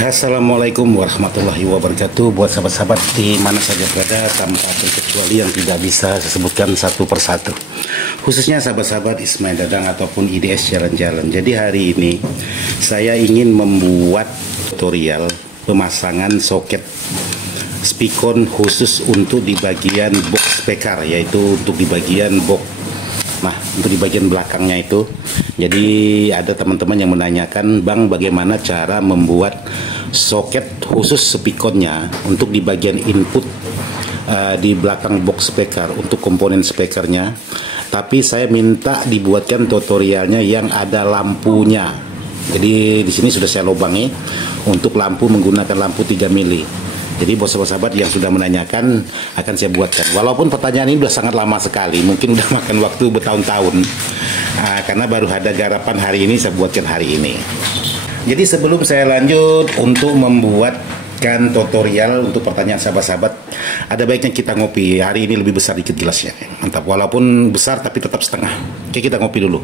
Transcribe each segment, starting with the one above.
Assalamualaikum warahmatullahi wabarakatuh. Buat sahabat-sahabat di mana saja berada, tanpa terkecuali yang tidak bisa saya sebutkan satu persatu, khususnya sahabat-sahabat Ismail Dadang ataupun IDS Jalan-Jalan. Jadi hari ini saya ingin membuat tutorial pemasangan soket spikon khusus untuk di bagian box speaker, yaitu untuk di bagian box. Nah, untuk di bagian belakangnya itu, jadi ada teman-teman yang menanyakan, Bang, bagaimana cara membuat soket khusus speakernya untuk di bagian input di belakang box speaker untuk komponen speakernya. Tapi saya minta dibuatkan tutorialnya yang ada lampunya. Jadi di sini sudah saya lubangi untuk lampu menggunakan lampu 3 mili. Jadi buat sahabat-sahabat yang sudah menanyakan akan saya buatkan. Walaupun pertanyaan ini sudah sangat lama sekali, mungkin sudah makan waktu bertahun-tahun. Karena baru ada garapan hari ini, saya buatkan hari ini. Jadi sebelum saya lanjut untuk membuatkan tutorial untuk pertanyaan sahabat-sahabat, ada baiknya kita ngopi. Hari ini lebih besar dikit gelasnya. Mantap, walaupun besar tapi tetap setengah. Oke, kita ngopi dulu.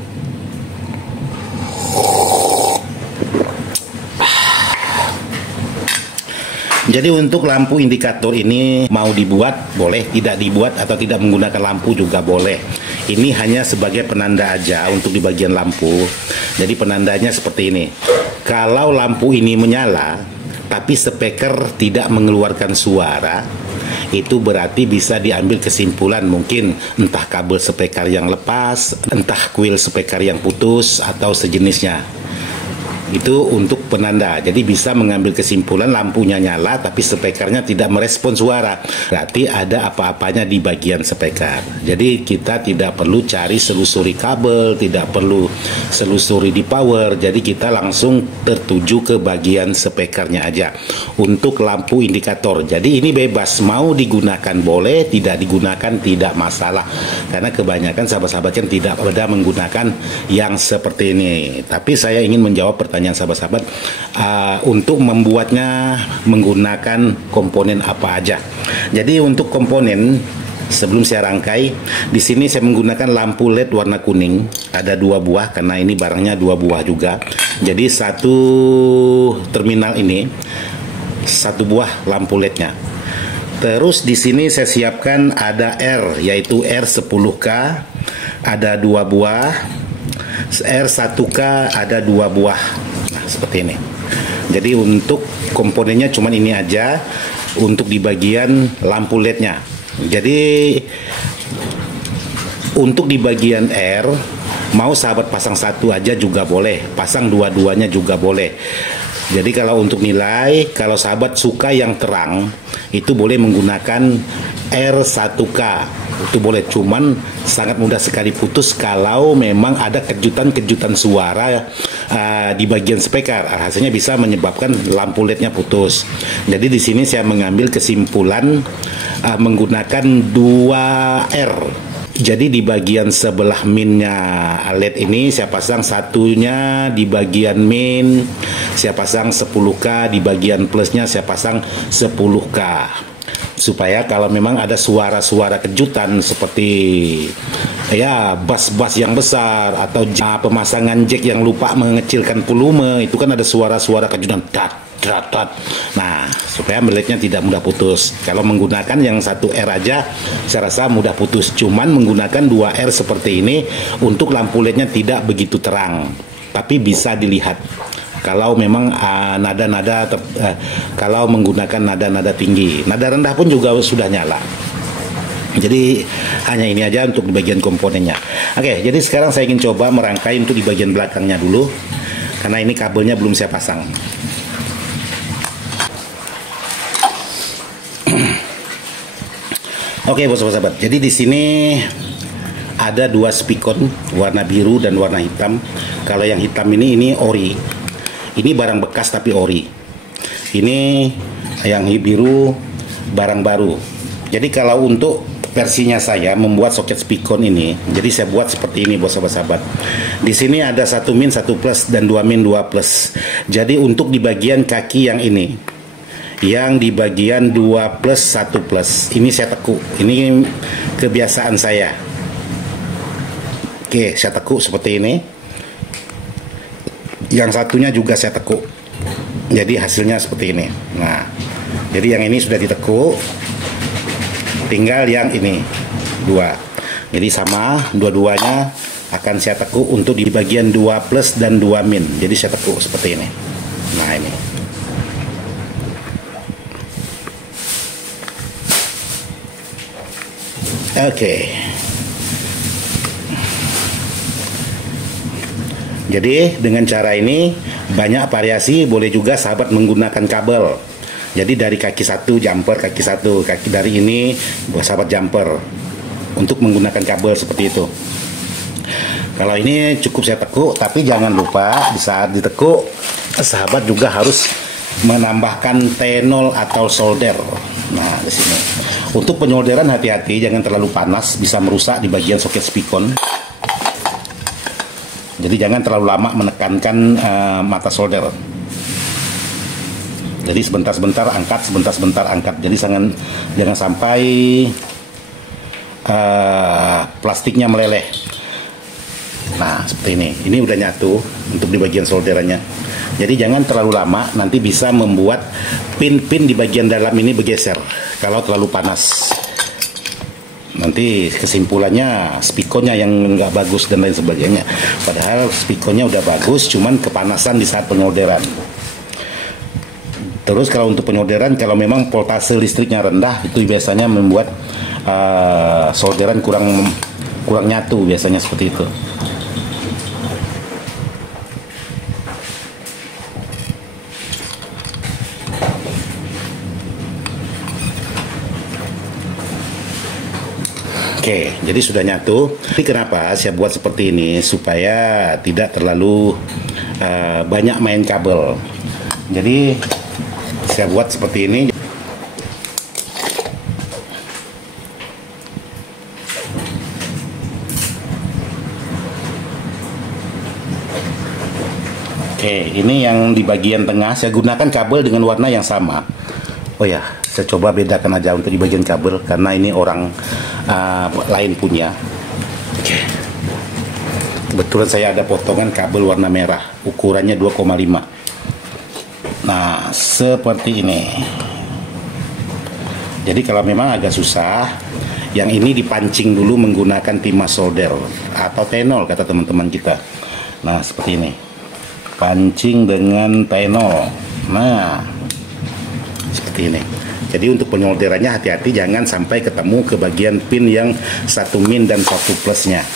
Jadi untuk lampu indikator ini mau dibuat boleh, tidak dibuat atau tidak menggunakan lampu juga boleh. Ini hanya sebagai penanda aja untuk di bagian lampu. Jadi penandanya seperti ini. Kalau lampu ini menyala tapi speaker tidak mengeluarkan suara, itu berarti bisa diambil kesimpulan mungkin entah kabel speaker yang lepas, entah kuil speaker yang putus atau sejenisnya. Itu untuk penanda. Jadi bisa mengambil kesimpulan lampunya nyala tapi speakernya tidak merespon suara, berarti ada apa-apanya di bagian speaker. Jadi kita tidak perlu cari selusuri kabel, tidak perlu selusuri di power. Jadi kita langsung tertuju ke bagian speakernya aja untuk lampu indikator. Jadi ini bebas, mau digunakan boleh, tidak digunakan tidak masalah, karena kebanyakan sahabat-sahabat kan tidak ada menggunakan yang seperti ini. Tapi saya ingin menjawab pertanyaan sahabat-sahabat untuk membuatnya menggunakan komponen apa aja. Jadi untuk komponen, sebelum saya rangkai, di sini saya menggunakan lampu LED warna kuning, ada 2 buah karena ini barangnya 2 buah juga. Jadi satu terminal ini 1 buah lampu LED-nya. Terus di sini saya siapkan ada R, yaitu R10K, ada 2 buah. R1K ada 2 buah. Nah, seperti ini. Jadi untuk komponennya cuman ini aja untuk di bagian lampu LED-nya. Jadi untuk di bagian R, mau sahabat pasang 1 aja juga boleh, pasang 2-duanya juga boleh. Jadi kalau untuk nilai, kalau sahabat suka yang terang, itu boleh menggunakan R1K. Itu boleh, cuman sangat mudah sekali putus kalau memang ada kejutan-kejutan suara di bagian speaker. Hasilnya bisa menyebabkan lampu LED-nya putus. Jadi di sini saya mengambil kesimpulan menggunakan 2R. Jadi di bagian sebelah minnya LED ini saya pasang satunya di bagian min, saya pasang 10K, di bagian plusnya saya pasang 10K. Supaya kalau memang ada suara-suara kejutan seperti ya bass-bass yang besar atau pemasangan jack yang lupa mengecilkan volume, itu kan ada suara-suara kejutan dat. Nah, supaya LED-nya tidak mudah putus. Kalau menggunakan yang 1R aja saya rasa mudah putus. Cuman menggunakan 2R seperti ini untuk lampu LED-nya tidak begitu terang, tapi bisa dilihat. Kalau memang nada-nada kalau menggunakan nada-nada tinggi, nada rendah pun juga sudah nyala. Jadi hanya ini aja untuk di bagian komponennya. Oke, jadi sekarang saya ingin coba merangkai untuk di bagian belakangnya dulu, karena ini kabelnya belum saya pasang. Oke, bos-bos-sahabat. Jadi di sini ada 2 spikon warna biru dan warna hitam. Kalau yang hitam ini ori. Ini barang bekas tapi ori. Ini yang biru barang baru. Jadi kalau untuk versinya saya membuat soket spikon ini, jadi saya buat seperti ini, bos sahabat-sahabat. Di sini ada 1 min 1 plus dan 2 min 2 plus. Jadi untuk di bagian kaki yang ini, yang di bagian 2 plus 1 plus, ini saya tekuk. Ini kebiasaan saya. Oke, saya tekuk seperti ini. Yang satunya juga saya tekuk. Jadi hasilnya seperti ini. Nah, jadi yang ini sudah ditekuk, tinggal yang ini dua. Jadi sama, dua-duanya akan saya tekuk untuk di bagian 2 plus dan 2 min. Jadi saya tekuk seperti ini. Nah, ini. Oke. Jadi dengan cara ini banyak variasi, boleh juga sahabat menggunakan kabel. Jadi dari kaki satu jumper, kaki satu, kaki dari ini buat sahabat jumper untuk menggunakan kabel seperti itu. Kalau ini cukup saya tekuk, tapi jangan lupa di saat ditekuk sahabat juga harus menambahkan tenol atau solder. Nah, di sini. Untuk penyolderan hati-hati, jangan terlalu panas, bisa merusak di bagian soket spikon. Jadi jangan terlalu lama menekankan mata solder. Jadi sebentar-sebentar angkat, sebentar-sebentar angkat. Jadi jangan sampai plastiknya meleleh. Nah, seperti ini. Ini udah nyatu untuk di bagian solderannya. Jadi jangan terlalu lama, nanti bisa membuat pin-pin di bagian dalam ini bergeser kalau terlalu panas. Nanti kesimpulannya spikonnya yang nggak bagus dan lain sebagainya. Padahal spikonnya udah bagus, cuman kepanasan di saat penyolderan. Terus kalau untuk penyolderan, kalau memang voltase listriknya rendah, itu biasanya membuat solderan kurang nyatu, biasanya seperti itu. Oke, jadi sudah nyatu. Tapi kenapa saya buat seperti ini? Supaya tidak terlalu banyak main kabel. Jadi saya buat seperti ini. Oke, ini yang di bagian tengah saya gunakan kabel dengan warna yang sama. Oh ya, saya coba bedakan aja untuk di bagian kabel karena ini orang lain punya. Oke. Kebetulan saya ada potongan kabel warna merah, ukurannya 2,5. Nah, seperti ini. Jadi kalau memang agak susah, yang ini dipancing dulu menggunakan timah solder atau tenol kata teman-teman kita. Nah, seperti ini. Pancing dengan tenol. Nah, seperti ini. Jadi untuk penyolderannya hati-hati, jangan sampai ketemu ke bagian pin yang 1 min dan 1 plusnya.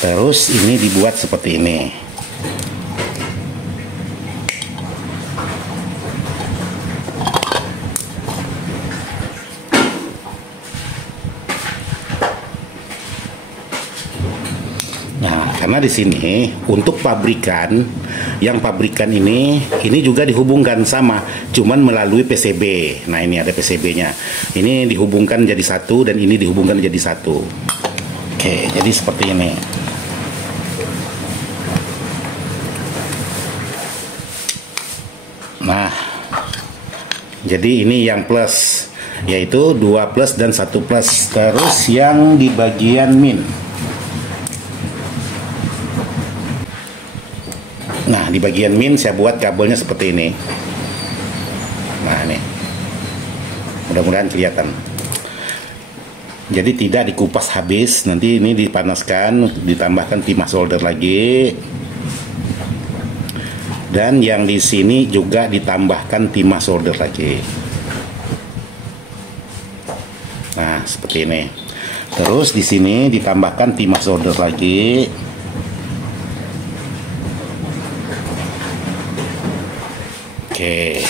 Terus ini dibuat seperti ini. Nah, karena di sini untuk pabrikan, yang pabrikan ini juga dihubungkan sama, cuman melalui PCB. Nah, ini ada PCB-nya. Ini dihubungkan jadi satu dan ini dihubungkan jadi satu. Oke, jadi seperti ini. Nah, jadi ini yang plus, yaitu 2 plus dan 1 plus. Terus yang di bagian min. Nah, di bagian min saya buat kabelnya seperti ini. Nah, ini. Mudah-mudahan kelihatan. Jadi tidak dikupas habis, nanti ini dipanaskan, ditambahkan timah solder lagi. Dan yang di sini juga ditambahkan timah solder lagi. Nah, seperti ini. Terus di sini ditambahkan timah solder lagi. Oke,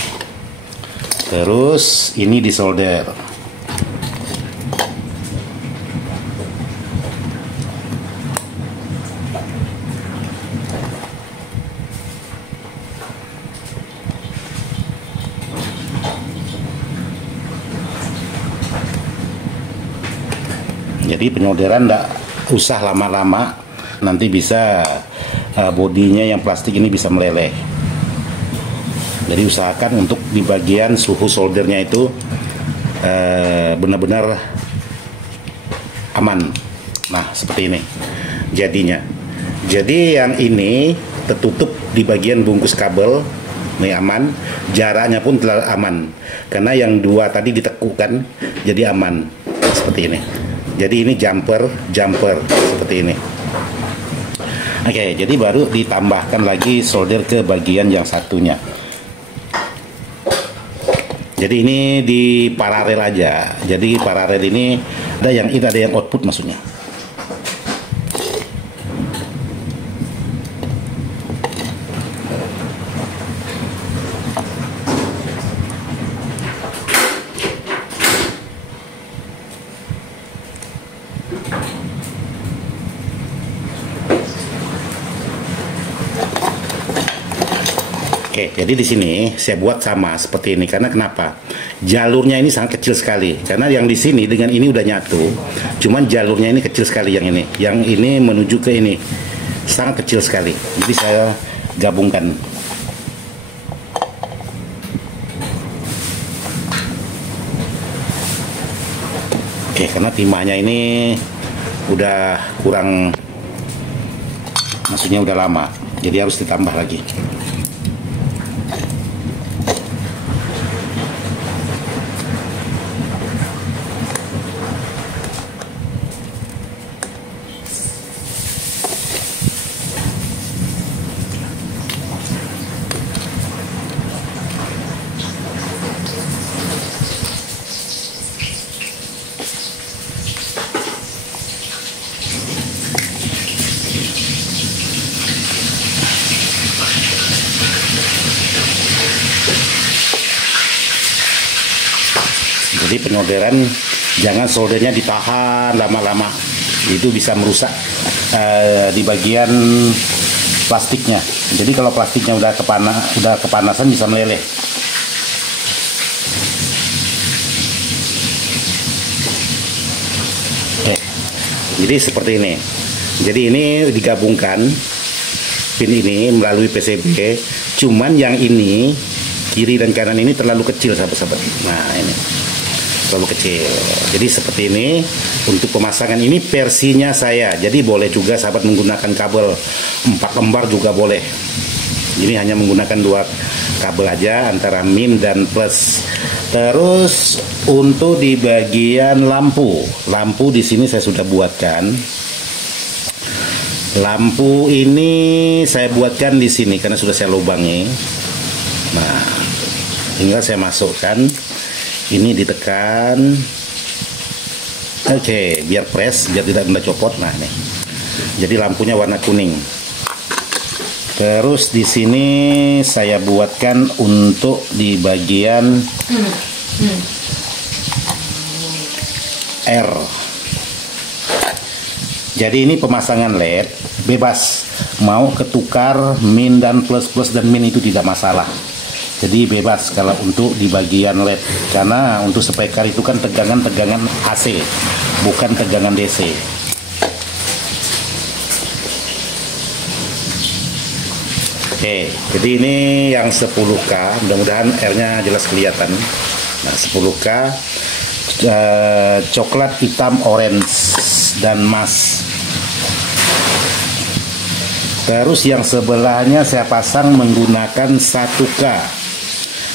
terus ini disolder. Jadi penyolderan tidak usah lama-lama, nanti bisa bodinya yang plastik ini bisa meleleh. Jadi usahakan untuk di bagian suhu soldernya itu benar-benar aman. Nah, seperti ini jadinya. Jadi yang ini tertutup di bagian bungkus kabel Ini aman, jaraknya pun telah aman. Karena yang dua tadi ditekukkan, jadi aman seperti ini. Jadi ini jumper seperti ini. Oke, jadi baru ditambahkan lagi solder ke bagian yang satunya. Jadi ini di paralel aja. Jadi paralel ini ada yang in, ada yang output maksudnya. Oke, jadi di sini saya buat sama seperti ini karena kenapa? Jalurnya ini sangat kecil sekali. Karena yang di sini dengan ini udah nyatu, cuman jalurnya ini kecil sekali yang ini. Yang ini menuju ke ini sangat kecil sekali. Jadi saya gabungkan. Oke, karena timahnya ini udah kurang, maksudnya udah lama, jadi harus ditambah lagi. Jadi penyolderan jangan soldernya ditahan lama-lama, itu bisa merusak di bagian plastiknya. Jadi kalau plastiknya udah kepanasan bisa meleleh. Oke, jadi seperti ini. Jadi ini digabungkan pin ini melalui PCB. Cuman yang ini kiri dan kanan ini terlalu kecil sahabat-sahabat. Nah ini terlalu kecil. Jadi seperti ini untuk pemasangan ini versinya saya. Jadi boleh juga sahabat menggunakan kabel 4 lembar juga boleh. Ini hanya menggunakan 2 kabel aja antara min dan plus. Terus untuk di bagian lampu di sini saya sudah buatkan. Lampu ini saya buatkan di sini karena sudah saya lubangi. Nah, tinggal saya masukkan. Ini ditekan. Oke, biar press, biar tidak benda copot. Nah, nih. Jadi lampunya warna kuning. Terus di sini saya buatkan untuk di bagian R. Jadi ini pemasangan LED bebas. Mau ketukar min dan plus dan min itu tidak masalah. Jadi bebas kalau untuk di bagian LED, karena untuk speaker itu kan tegangan AC, bukan tegangan DC. Oke, jadi ini yang 10K, mudah-mudahan R-nya jelas kelihatan. Nah, 10K coklat, hitam, orange, dan emas. Terus yang sebelahnya saya pasang menggunakan 1K.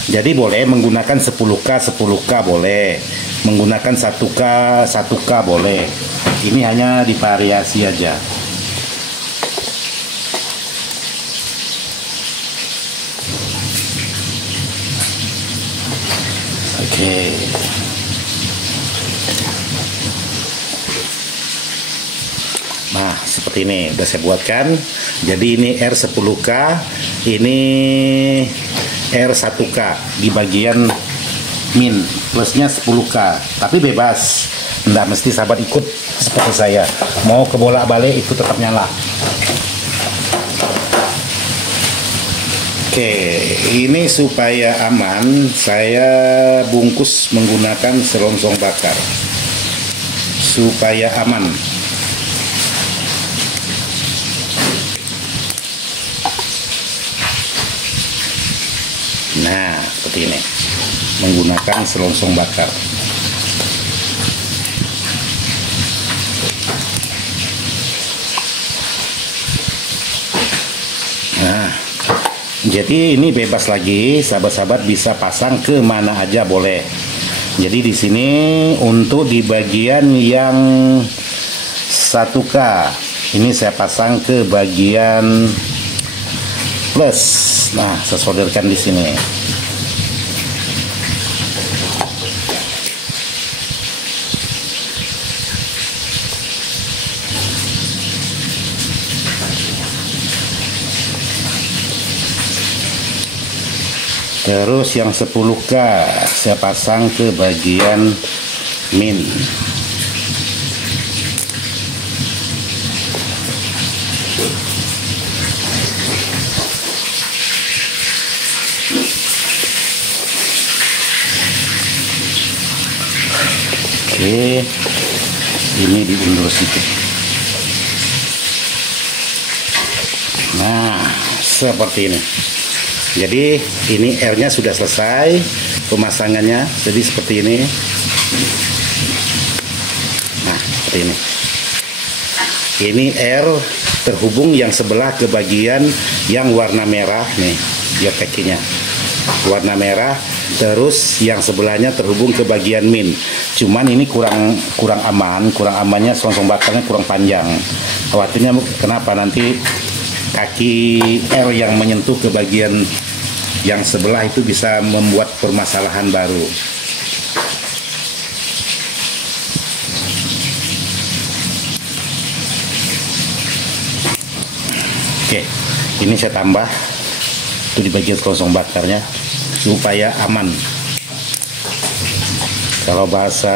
Jadi boleh menggunakan 10K boleh, menggunakan 1K boleh. Ini hanya divariasi aja. Oke. Nah, seperti ini udah saya buatkan. Jadi ini R10K, ini R1K di bagian min, plusnya 10K. Tapi bebas, nggak mesti sahabat ikut seperti saya. Mau ke bolak-balik itu tetap nyala. Oke, ini supaya aman, saya bungkus menggunakan selongsong bakar supaya aman. Nah, seperti ini, menggunakan selongsong bakar. Nah, Jadi ini bebas lagi, sahabat-sahabat bisa pasang ke mana aja boleh. Jadi di sini untuk di bagian yang 1K ini saya pasang ke bagian plus. Nah, saya solderkan di sini. Terus yang 10K saya pasang ke bagian min. Oke, ini diundur sedikit. Nah, seperti ini. Jadi ini R-nya sudah selesai pemasangannya. Jadi seperti ini. Nah, seperti ini. Ini R terhubung yang sebelah ke bagian yang warna merah nih, ya packingnya warna merah. Terus yang sebelahnya terhubung ke bagian min. Cuman ini kurang amannya, selongsong bakarnya kurang panjang. Khawatirnya kenapa nanti kaki R yang menyentuh ke bagian yang sebelah itu bisa membuat permasalahan baru. Oke, ini saya tambah itu di bagian selongsong bakarnya supaya aman. Kalau bahasa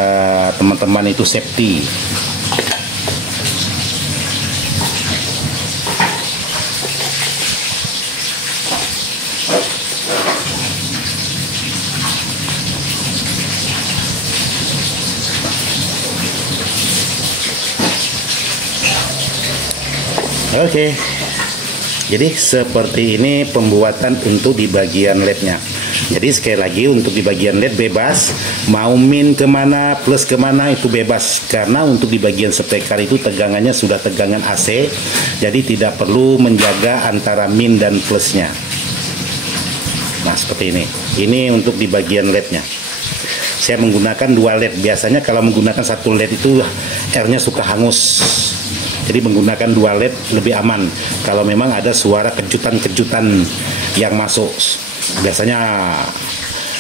teman-teman itu safety. Oke, jadi seperti ini pembuatan untuk di bagian LED-nya. Jadi sekali lagi untuk di bagian LED bebas, mau min kemana, plus kemana itu bebas. Karena untuk di bagian speaker itu tegangannya sudah tegangan AC, jadi tidak perlu menjaga antara min dan plusnya. Nah seperti ini. Ini untuk di bagian LED-nya. Saya menggunakan 2 LED. Biasanya kalau menggunakan 1 LED itu R-nya suka hangus. Jadi menggunakan 2 LED lebih aman. Kalau memang ada suara kejutan-kejutan yang masuk. Biasanya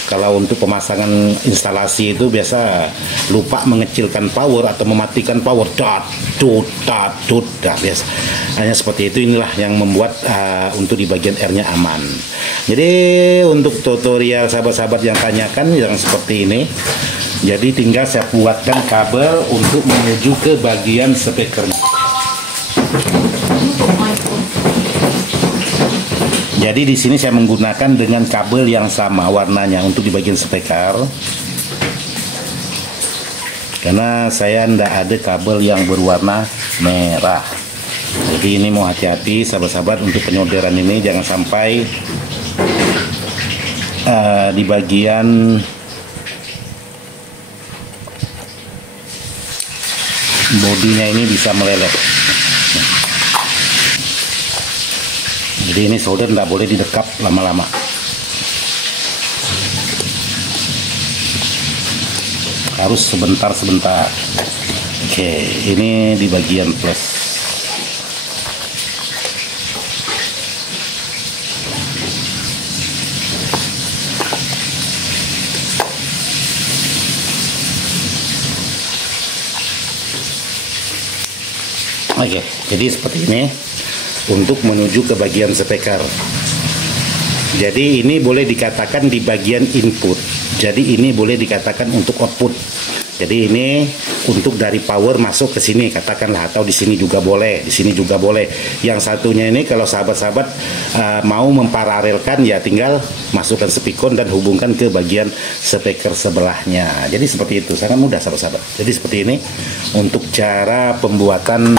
kalau untuk pemasangan instalasi itu biasa lupa mengecilkan power atau mematikan power. Biasa. Hanya seperti itu, inilah yang membuat untuk di bagian R-nya aman. Jadi untuk tutorial sahabat-sahabat yang tanyakan yang seperti ini. Jadi tinggal saya buatkan kabel untuk menuju ke bagian speakernya. Jadi di sini saya menggunakan dengan kabel yang sama warnanya untuk di bagian speaker. Karena saya tidak ada kabel yang berwarna merah. Jadi ini mau hati-hati sahabat-sahabat untuk penyolderan ini, jangan sampai di bagian bodinya ini bisa meleleh. Jadi ini solder tidak boleh didekap lama-lama. Harus sebentar-sebentar. Oke, ini di bagian plus. Oke, jadi seperti ini untuk menuju ke bagian speaker. Jadi ini boleh dikatakan di bagian input. Jadi ini boleh dikatakan untuk output. Jadi ini untuk dari power masuk ke sini katakanlah, atau di sini juga boleh, di sini juga boleh. Yang satunya ini kalau sahabat-sahabat mau memparalelkan ya tinggal masukkan spikon dan hubungkan ke bagian speaker sebelahnya. Jadi seperti itu, sangat mudah sahabat-sahabat. Jadi seperti ini untuk cara pembuatan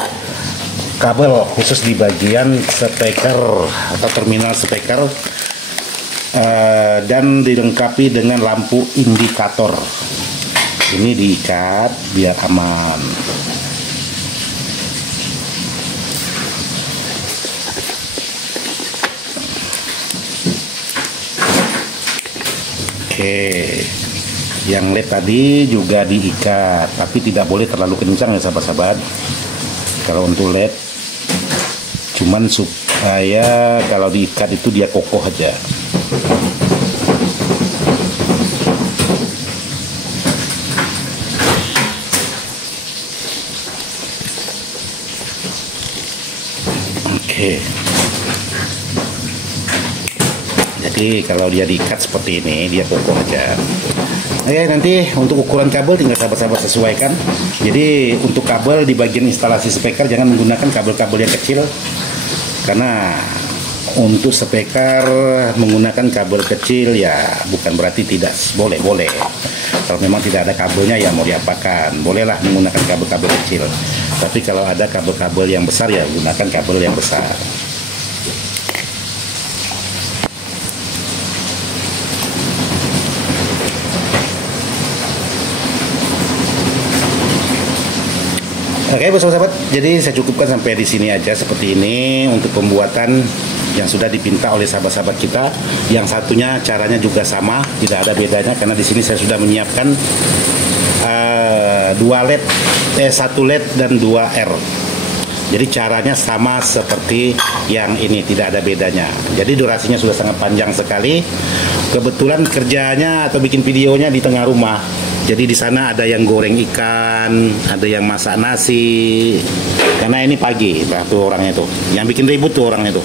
kabel khusus di bagian speaker atau terminal speaker, dan dilengkapi dengan lampu indikator. Ini diikat biar aman. Oke, yang led tadi juga diikat, tapi tidak boleh terlalu kencang ya sahabat-sahabat. Kalau untuk led, cuman supaya kalau diikat itu dia kokoh aja. Oke. Jadi kalau dia diikat seperti ini, dia kokoh aja. Oke, nanti untuk ukuran kabel tinggal sahabat-sahabat sesuaikan. Jadi untuk kabel di bagian instalasi speaker jangan menggunakan kabel-kabel yang kecil, karena untuk speaker menggunakan kabel kecil ya bukan berarti tidak boleh. Kalau memang tidak ada kabelnya ya mau diapakan, bolehlah menggunakan kabel-kabel kecil. Tapi kalau ada kabel-kabel yang besar ya gunakan kabel yang besar. Oke, sahabat, jadi saya cukupkan sampai di sini aja seperti ini untuk pembuatan yang sudah dipinta oleh sahabat-sahabat kita. Yang satunya caranya juga sama, tidak ada bedanya karena di sini saya sudah menyiapkan 1 LED dan 2 R. Jadi caranya sama seperti yang ini, tidak ada bedanya. Jadi durasinya sudah sangat panjang sekali. Kebetulan kerjanya atau bikin videonya di tengah rumah. Jadi di sana ada yang goreng ikan, ada yang masak nasi. Karena ini pagi, tuh orangnya tuh. Yang bikin ribut tuh orangnya tuh.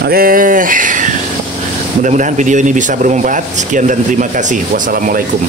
Oke. Mudah-mudahan video ini bisa bermanfaat. Sekian dan terima kasih. Wassalamualaikum.